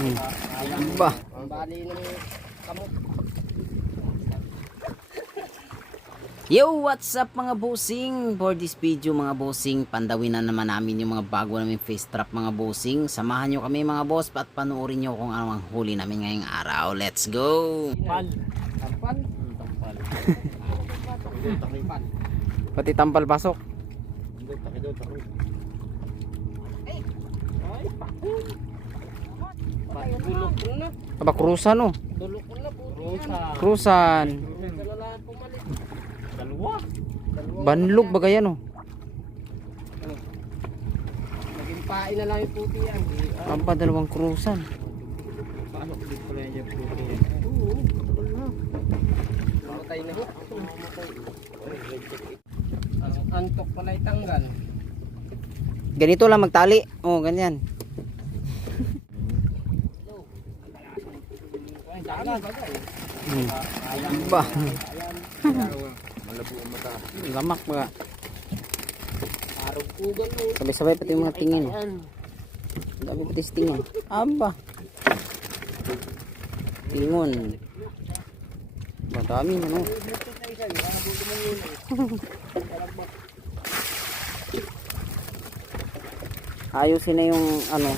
Ba. Ang bali ng kamot. Yo, what's up mga bossing? For this video mga bossing, pandawin na naman namin yung mga bago namin face trap mga bossing. Samahan nyo kami mga boss at panoorin nyo kung ano ang huli namin ngayong araw. Let's go! Tampal. Tampal? Tampal. Tampal. Pati tampal pasok. Ay, pakul. Dulok na. Aba, krusan oh. Dulok na po. Rusa. Krusan. Kalalahan pumalit. Dalawa. Banlog ba yan oh. Naging pain na lang yung puti yan. Aba, dalawang krusan. Paano ulit pala yung puti yan? Oo, pakul na. Mamatay na. Ang antok pala itanggal. Ganito lang magtali. Oh, ganyan. Ba. Malabo ang mata. Lamak mga. Arog pugan mo. Sabay-sabay pati yung mga tingin. Dami pati sa tingin. Aba. Tingon. Madami ano. Ayusin na yung ano.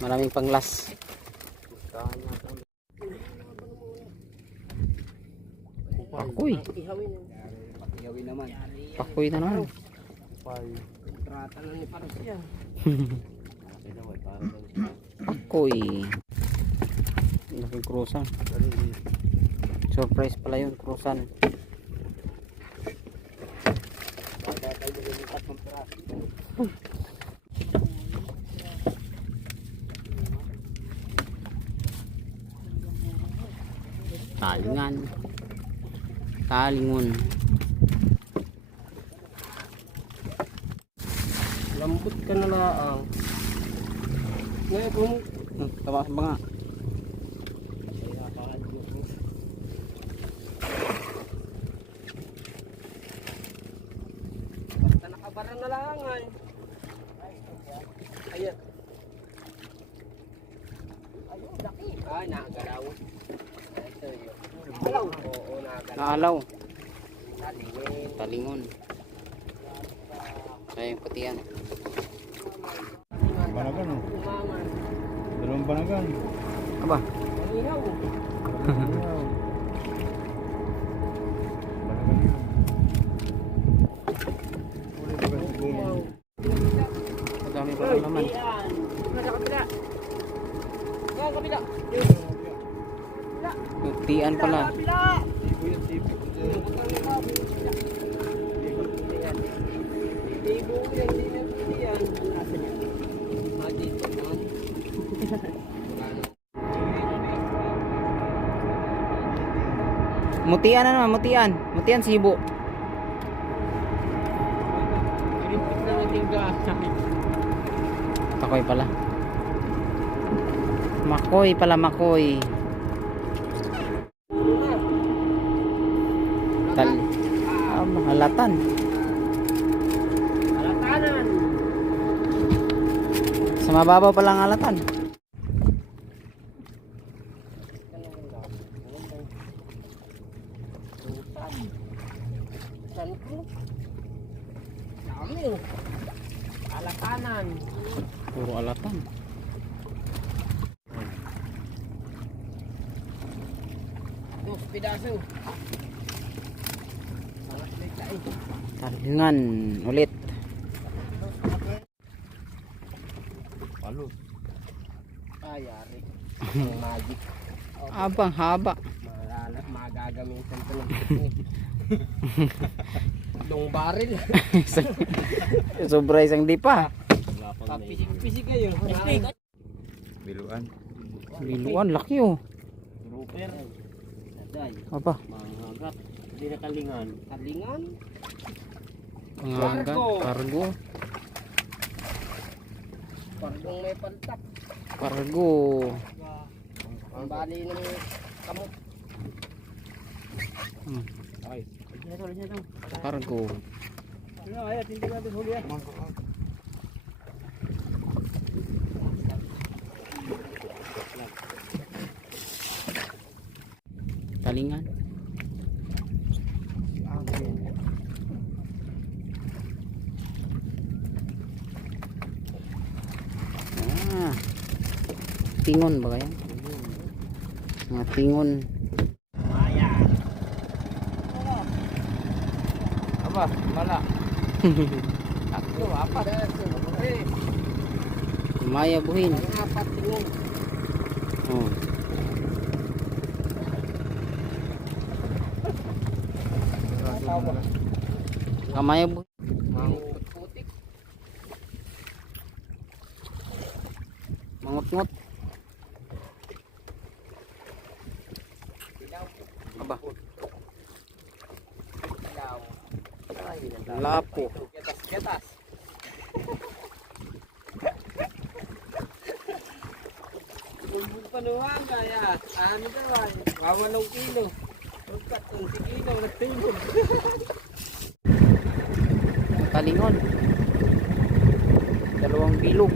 Maraming panglas. Pakoy. Ihawin naman. Pakoy na naman. Trata na ni Paros yan. Pakoy. Laking krusan. Surprise pala yun, krusan. Talingon. Lambot ka na lang. Ngayon kung Tawa ba nga? basta nakabara na lang ay. Ayan. Ayun, laki. Ay, nakagalaw. Ito yun. Alaw. Oo, nakagalaw. Naalaw. Talingon. Talingon. Ay, pati yan. Banagan oh. Umangan. Dalawang banagan. Aba. Manihaw. Banagan yun. Uli ba kasi Wow. Madami pa lang naman. Ayan. Sa kabila. Sa kabila. Tian pala. Kabila. Sipo yun, sipo. Ibo yan, hindi na pili yan. Dito naman. Mutian na naman, mutian. Mutian sibo. Ilipit na natin ka. Makoy pala. Makoy pala, makoy. Halatan. Alatanan. Sa mababaw pala ang halatan. Dami oh. Alatanan. Puro halatan. Dos pidaso. Sangat lekay. Talingan ulit. Palo. Ayari. Ang magic. Abang haba. Magagamitan ko ng picnic. Long barrel. Sobra isang di pa. Pisig-pisig kayo. Biluan. Biluan, laki oh. Grouper. Aday. Aba, Mangagat. Hindi na kalingan. Kalingan? pangangga, cargo. Parang may paltak. Cargo. Ang bali ng kamot. Ay. Cargo. Ay, hindi natin huli yan. Talingan. Ah, tingon ba kaya? Mga tingon. Apa? Mana? Tatlo, apat. Maya buhin. Apat tingon. Oh. Kamaya buhin. Putik. Mangut-ngut. Aba. Lapo. Gatas. Bumbong panuwang kaya. Ano daw ay? Wawalaw kilo. Pagkatong si kilo nagtingog. Talingon. 2 bilog.